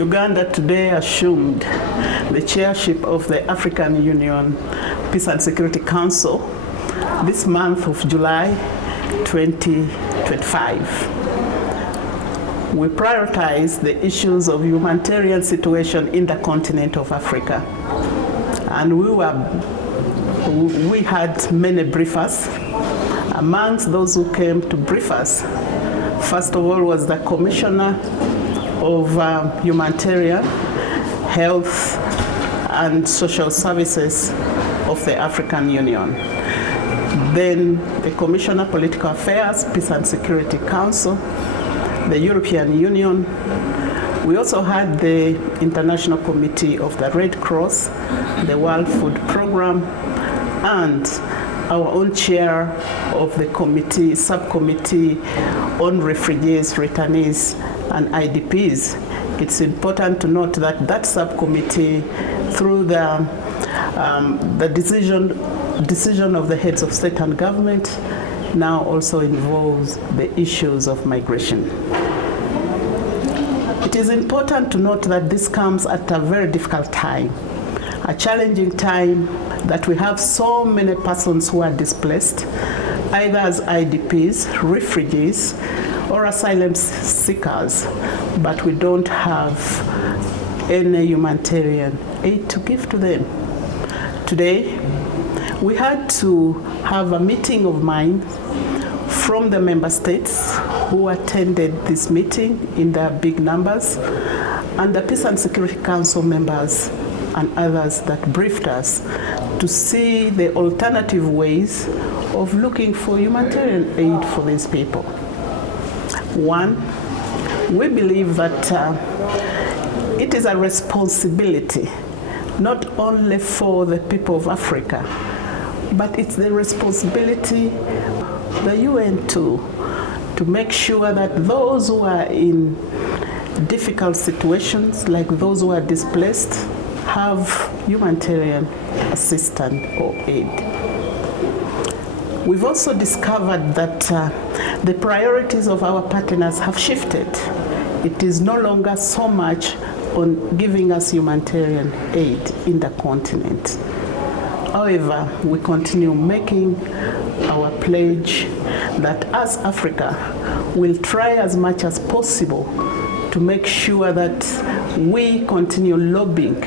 Uganda today assumed the chairship of the African Union Peace and Security Council this month of July 2025. We prioritize the issues of humanitarian situation in the continent of Africa. And we had many briefers. Amongst those who came to brief us, first of all was the Commissioner of Humanitarian, Health and Social Services of the African Union. Then the Commissioner Political Affairs, Peace and Security Council, the European Union. We also had the International Committee of the Red Cross, the World Food Programme, and our own chair of the subcommittee on refugees, returnees, and IDPs. It's important to note that that subcommittee, through the decision of the heads of state and government, now also involves the issues of migration. It is important to note that this comes at a very difficult time, a challenging time that we have so many persons who are displaced, either as IDPs, refugees, or asylum seekers, but we don't have any humanitarian aid to give to them. Today, we had to have a meeting of minds from the member states who attended this meeting in their big numbers, and the Peace and Security Council members and others that briefed us to see the alternative ways of looking for humanitarian aid for these people. One, we believe that it is a responsibility not only for the people of Africa, but it's the responsibility of the UN too, to make sure that those who are in difficult situations, like those who are displaced, have humanitarian assistance or aid. We've also discovered that the priorities of our partners have shifted. It is no longer so much on giving us humanitarian aid in the continent. However, we continue making our pledge that as Africa, we'll try as much as possible to make sure that we continue lobbying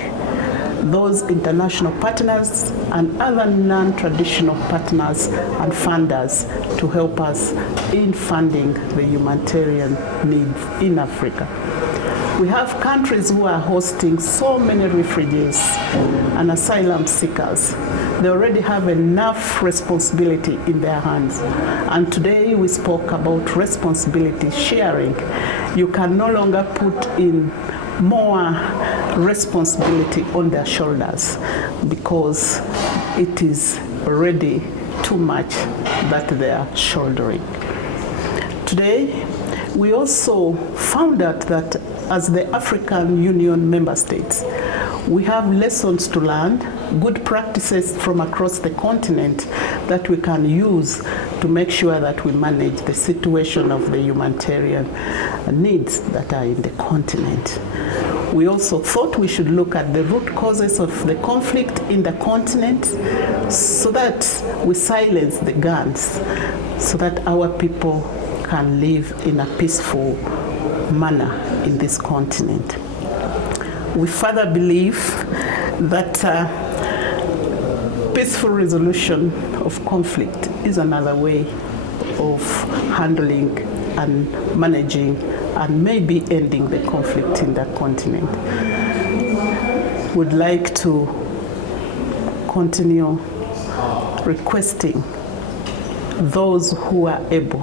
those international partners and other non-traditional partners and funders to help us in funding the humanitarian needs in Africa. We have countries who are hosting so many refugees and asylum seekers. They already have enough responsibility in their hands. And today we spoke about responsibility sharing. You can no longer put in more responsibility on their shoulders because it is already too much that they are shouldering. Today, we also found out that as the African Union member states, we have lessons to learn, good practices from across the continent that we can use to make sure that we manage the situation of the humanitarian needs that are in the continent. We also thought we should look at the root causes of the conflict in the continent so that we silence the guns, so that our people can live in a peaceful manner in this continent. We further believe that peaceful resolution of conflict is another way of handling and managing and maybe ending the conflict in that continent. Would like to continue requesting those who are able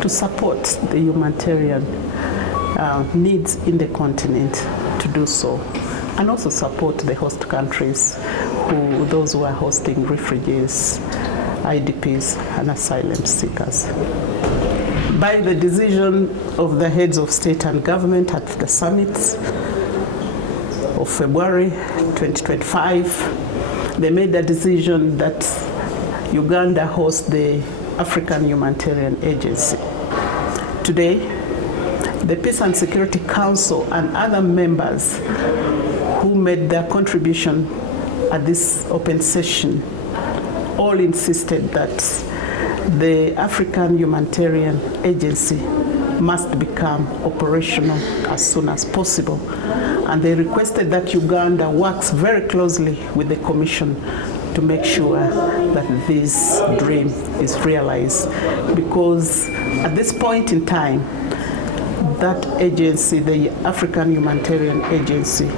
to support the humanitarian needs in the continent to do so, and also support the host countries, those who are hosting refugees, IDPs, and asylum seekers. By the decision of the heads of state and government at the summit of February 2025, they made a decision that Uganda hosts the African Humanitarian Agency. Today, The Peace and Security Council and other members who made their contribution at this open session all insisted that the African Humanitarian Agency must become operational as soon as possible. And they requested that Uganda works very closely with the Commission to make sure that this dream is realized. Because at this point in time, that agency, the African Humanitarian Agency,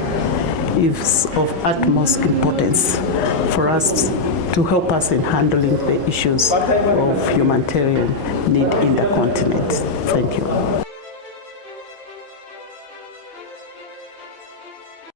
is of utmost importance for us to help us in handling the issues of humanitarian need in the continent. Thank you.